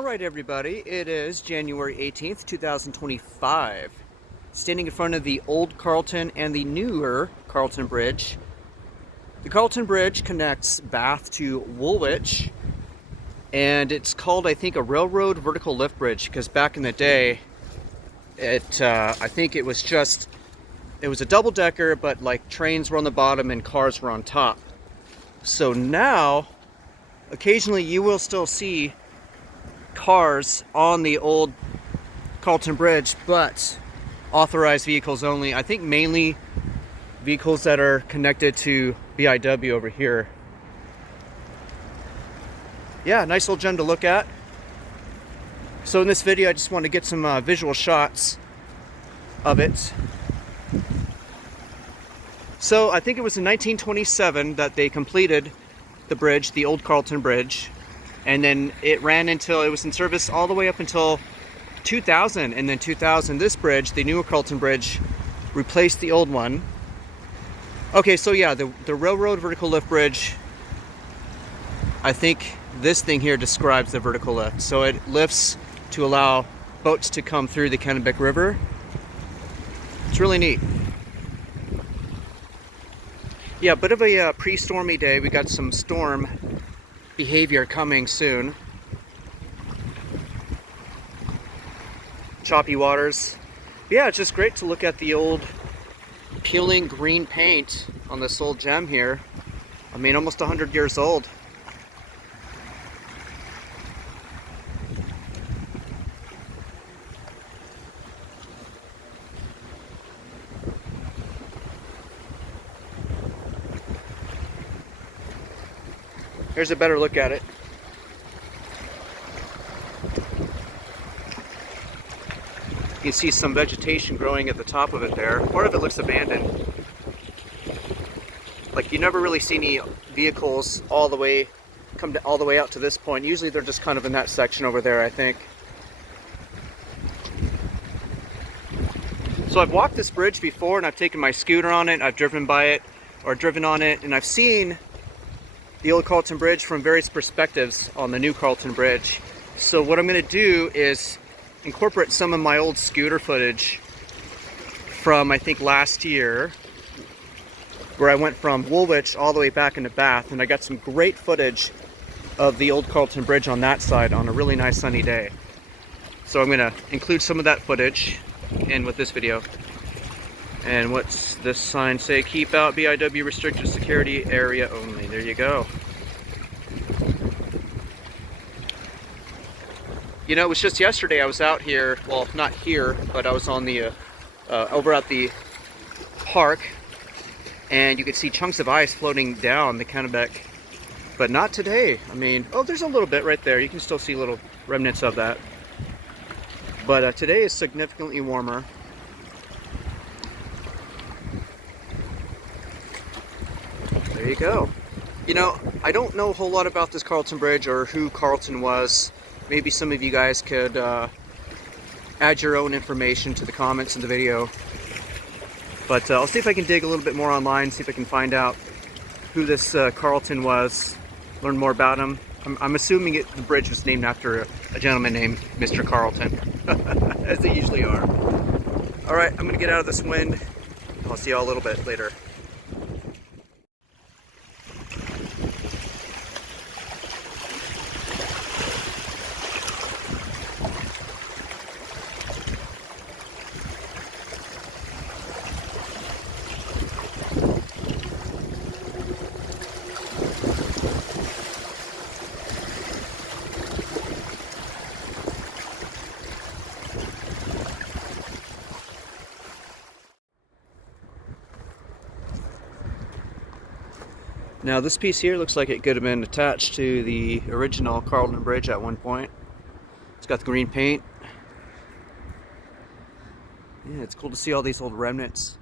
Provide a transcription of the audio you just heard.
Alright everybody, it is January 18th, 2025. Standing in front of the old Carlton and the newer Carlton Bridge. The Carlton Bridge connects Bath to Woolwich, and it's called, I think, a railroad vertical lift bridge, because back in the day, I think it was a double-decker, but like trains were on the bottom and cars were on top. So now, occasionally you will still see cars on the old Carlton Bridge, but authorized vehicles only. I think mainly vehicles that are connected to BIW over here. Yeah, nice little gem to look at. So in this video, I just want to get some visual shots of it. So I think it was in 1927 that they completed the bridge, the old Carlton Bridge. And then it ran until it was in service all the way up until 2000. And then 2000, this bridge, the newer Carlton Bridge, replaced the old one. Okay, so yeah, the railroad vertical lift bridge, I think this thing here describes the vertical lift. So it lifts to allow boats to come through the Kennebec River. It's really neat. Yeah, a bit of a pre-stormy day. We got some storm behavior coming soon. Choppy waters. Yeah, it's just great to look at the old peeling green paint on this old gem here. I mean, almost 100 years old. Here's a better look at it. You can see some vegetation growing at the top of it there. Part of it looks abandoned. Like, you never really see any vehicles all the way out to this point. Usually they're just kind of in that section over there, I think. So I've walked this bridge before, and I've taken my scooter on it, I've driven by it, or driven on it, and I've seen the old Carlton Bridge from various perspectives on the new Carlton Bridge. So what I'm going to do is incorporate some of my old scooter footage from, I think, last year, where I went from Woolwich all the way back into Bath, and I got some great footage of the old Carlton Bridge on that side on a really nice sunny day. So I'm going to include some of that footage in with this video. And what's this sign say? Keep out BIW restricted security area only. There you go. You know, it was just yesterday I was out here, well, not here, but I was on the, over at the park, and you could see chunks of ice floating down the Kennebec, but not today. I mean, oh, there's a little bit right there. You can still see little remnants of that. But today is significantly warmer. There you go. You know, I don't know a whole lot about this Carlton Bridge or who Carlton was. Maybe some of you guys could add your own information to the comments in the video. But I'll see if I can dig a little bit more online, see if I can find out who this Carlton was, learn more about him. I'm assuming the bridge was named after a gentleman named Mr. Carlton, as they usually are. Alright, I'm going to get out of this wind. I'll see y'all a little bit later. Now this piece here looks like it could have been attached to the original Carlton Bridge at one point. It's got the green paint. Yeah, it's cool to see all these old remnants.